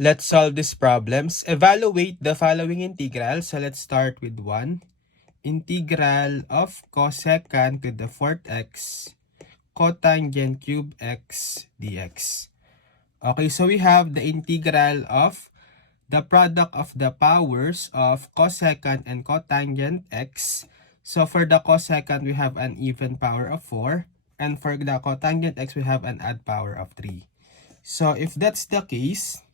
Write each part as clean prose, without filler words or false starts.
Let's solve these problems. Evaluate the following integral. So let's start with 1. Integral of cosecant to the 4th x cotangent cube x dx. Okay, so we have the integral of the product of the powers of cosecant and cotangent x. So for the cosecant, we have an even power of 4. And for the cotangent x, we have an odd power of 3. So if that's the case,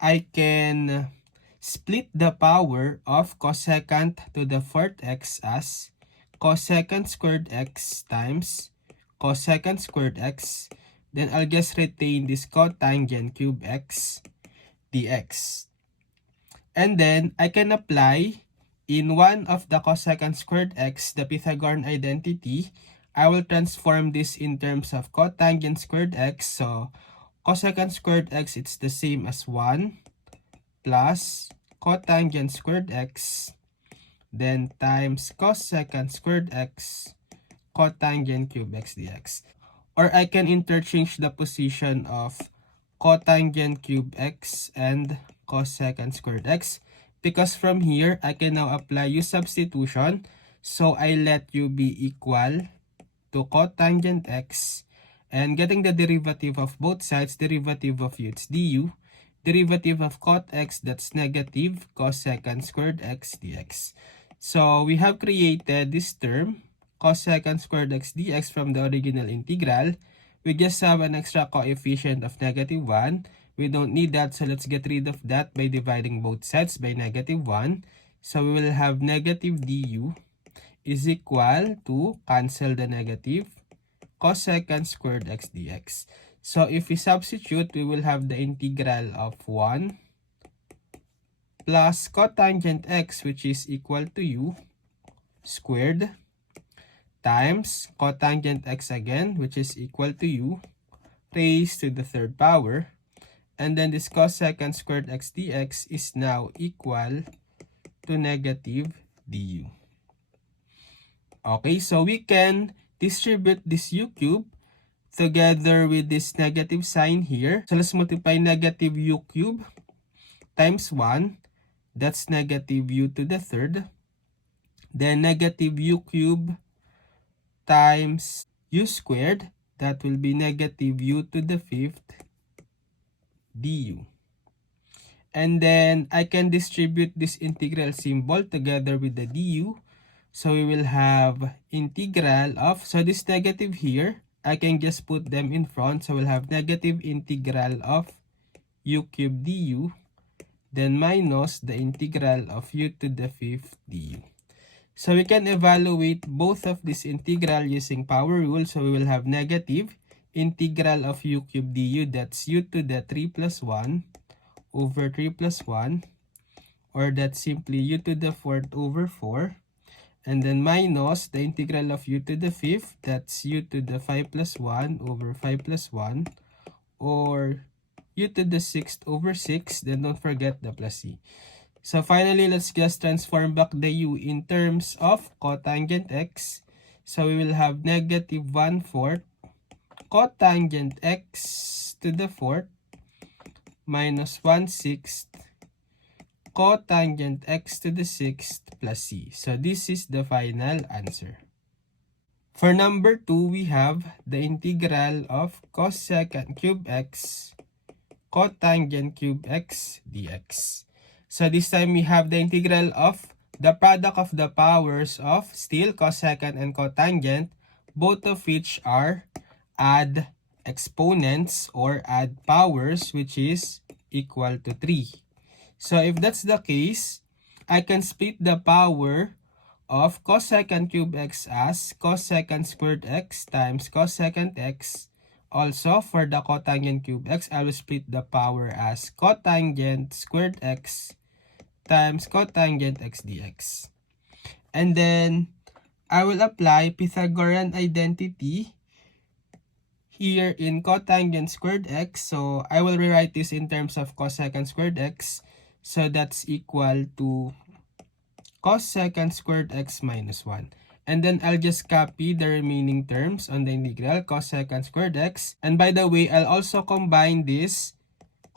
I can split the power of cosecant to the 4th x as cosecant squared x times cosecant squared x. Then I'll just retain this cotangent cube x dx. And then I can apply in one of the cosecant squared x the Pythagorean identity. I will transform this in terms of cotangent squared x. So cosecant squared x, it's the same as 1 plus cotangent squared x, then times cosecant squared x cotangent cube x dx. Or I can interchange the position of cotangent cube x and cosecant squared x, because from here I can now apply u substitution. So I let u be equal to cotangent x, and getting the derivative of both sides, derivative of u, it's du. Derivative of cot x, that's negative cosecant squared x dx. So we have created this term, cosecant squared x dx, from the original integral. We just have an extra coefficient of negative 1. We don't need that, so let's get rid of that by dividing both sides by negative 1. So we will have negative du is equal to, cancel the negative, cosecant squared x dx. So if we substitute, we will have the integral of 1 plus cotangent x, which is equal to u squared, times cotangent x again, which is equal to u raised to the 3rd power. And then this cosecant squared x dx is now equal to negative du. Okay, so we can distribute this u cube together with this negative sign here. So let's multiply negative u cube times 1. That's negative u to the 3rd. Then negative u cube times u squared. That will be negative u to the 5th du. And then I can distribute this integral symbol together with the du. So we will have integral of, so this negative here, I can just put them in front. So we'll have negative integral of u cubed du, then minus the integral of u to the 5th du. So we can evaluate both of this integral using power rule. So we will have negative integral of u cubed du, that's u to the 3 plus 1 over 3 plus 1, or that's simply u to the 4th over 4. And then minus the integral of u to the 5th, that's u to the 5 plus 1 over 5 plus 1, or u to the 6th over 6, then don't forget the plus c. So finally, let's just transform back the u in terms of cotangent x. So we will have negative 1/4 cotangent x to the 4th minus 1/6 cotangent x to the 6th plus c. So this is the final answer. For number 2, we have the integral of cosecant cube x cotangent cube x dx. So this time we have the integral of the product of the powers of still cosecant and cotangent, both of which are add exponents or add powers, which is equal to 3. So if that's the case, I can split the power of cosecant cube x as cosecant squared x times cosecant x. Also, for the cotangent cube x, I will split the power as cotangent squared x times cotangent x dx. And then, I will apply Pythagorean identity here in cotangent squared x. So, I will rewrite this in terms of cosecant squared x. So, that's equal to cosecant squared x minus 1. And then I'll just copy the remaining terms on the integral cosecant squared x. And by the way, I'll also combine this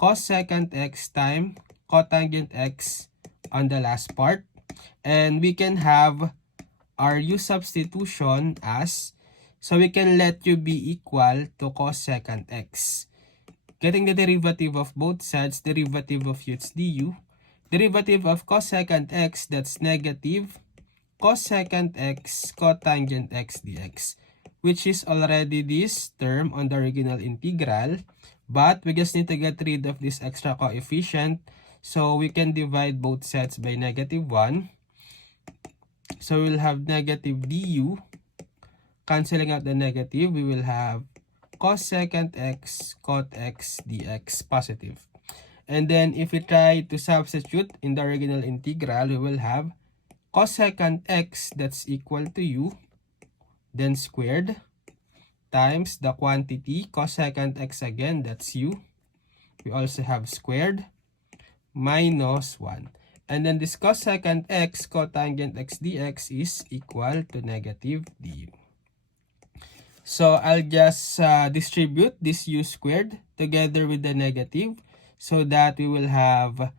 cosecant x times cotangent x on the last part. And we can have our u substitution as, so we can let u be equal to cosecant x. Getting the derivative of both sides, derivative of u is du. Derivative of cosecant x, that's negative cosecant x cotangent x dx, which is already this term on the original integral, but we just need to get rid of this extra coefficient, so we can divide both sides by -1. So we'll have negative du. Canceling out the negative, we will have cosecant x cot x dx positive. And then if we try to substitute in the original integral, we will have cosecant x, that's equal to u, then squared, times the quantity cosecant x again, that's u. We also have squared, minus 1. And then this cosecant x cotangent x dx is equal to negative du. So I'll just distribute this u squared together with the negative, so that we will have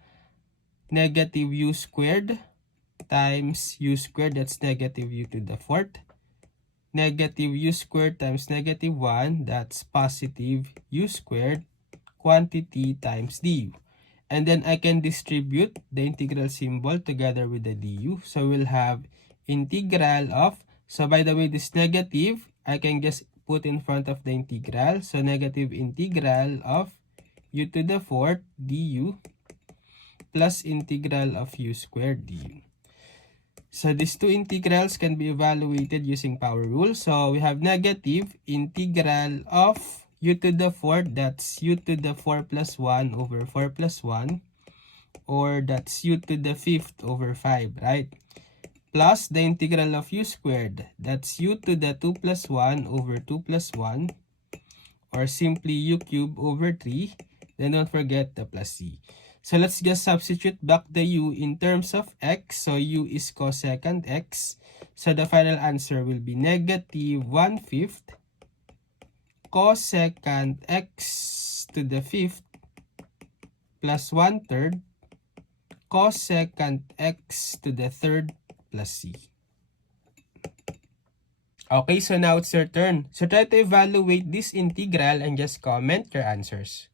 negative u squared times u squared, that's negative u to the fourth. Negative u squared times -1, that's positive u squared quantity times du. And then I can distribute the integral symbol together with the du. So we'll have integral of, so by the way, this negative, I can just put in front of the integral. So negative integral of u to the fourth du plus integral of u squared du. So these two integrals can be evaluated using power rule. So we have negative integral of u to the fourth, that's u to the 4 plus 1 over 4 plus 1, or that's u to the fifth over 5, right? Plus the integral of u squared, that's u to the 2 plus 1 over 2 plus 1, or simply u cubed over 3. Then don't forget the plus c. So let's just substitute back the u in terms of x. So u is cosecant x. So the final answer will be negative 1/5 cosecant x to the fifth plus 1/3 cosecant x to the third plus c. Okay, so now it's your turn. So try to evaluate this integral and just comment your answers.